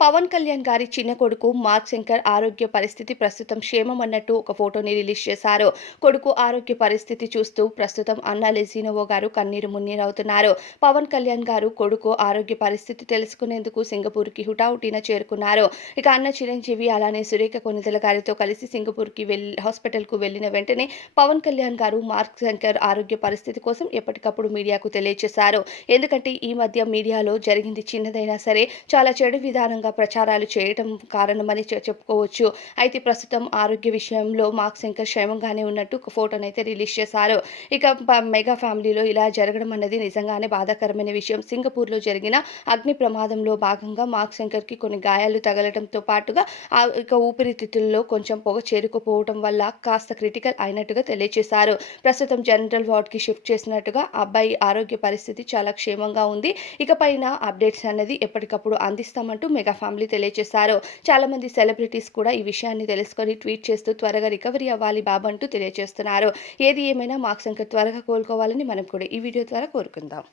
పవన్ కళ్యాణ్ గారి చిన్న కొడుకు మార్క్ శంకర్ ఆరోగ్య పరిస్థితి ప్రస్తుతం క్షేమం అన్నట్టు ఒక ఫోటోని రిలీజ్ చేశారు. కొడుకు ఆరోగ్య పరిస్థితి చూస్తూ ప్రస్తుతం అన్న లెజినోవో గారు కన్నీరు మున్నీరవుతున్నారు. పవన్ కళ్యాణ్ గారు కొడుకు ఆరోగ్య పరిస్థితి తెలుసుకునేందుకు సింగపూర్కి హుటాహుటిన చేరుకున్నారు. ఇక అన్న చిరంజీవి అలానే సురేఖ కొణిదెల గారితో కలిసి సింగపూర్కి హాస్పిటల్కు వెళ్లిన వెంటనే పవన్ కళ్యాణ్ గారు మార్క్ శంకర్ ఆరోగ్య పరిస్థితి కోసం ఎప్పటికప్పుడు మీడియాకు తెలియజేశారు. ఎందుకంటే ఈ మధ్య మీడియాలో జరిగింది చిన్నదైనా సరే చాలా చెడు విధానంగా ప్రచారాలు చేయటం కారణమని చెప్పుకోవచ్చు. అయితే ప్రస్తుతం ఆరోగ్య విషయంలో మార్క్ శంకర్ క్షేమంగానే ఉన్నట్టు ఒక ఫోటోనైతే రిలీజ్ చేశారు. ఇక మెగా ఫ్యామిలీలో ఇలా జరగడం అన్నది నిజంగానే బాధాకరమైన విషయం. సింగపూర్‌లో జరిగిన అగ్ని ప్రమాదంలో భాగంగా మార్క్ శంకర్‌కి కొన్ని గాయాలు తగలడంతో పాటుగా ఇక ఊపిరితిత్తుల్లో కొంచెం పొగ చేరుకుపోవడం వల్ల కాస్త క్రిటికల్ అయినట్టుగా తెలియజేశారు. ప్రస్తుతం జనరల్ వార్డ్‌కి షిఫ్ట్ చేసినట్టుగా అబ్బాయి ఆరోగ్య పరిస్థితి చాలా క్షేమంగా ఉంది. ఇకపైన అప్డేట్స్ అన్నది ఎప్పటికప్పుడు అందిస్తామంటూ మెగా ఫ్యామిలీ తెలియజేశారు. చాలామంది సెలబ్రిటీస్ కూడా ఈ విషయాన్ని తెలుసుకొని ట్వీట్ చేస్తూ త్వరగా రికవరీ అవ్వాలి బాబు అంటూ తెలియజేస్తున్నారు. ఏది ఏమైనా మార్క్ శంకర్ త్వరగా కోలుకోవాలని మనం కూడా ఈ వీడియో ద్వారా కోరుకుందాం.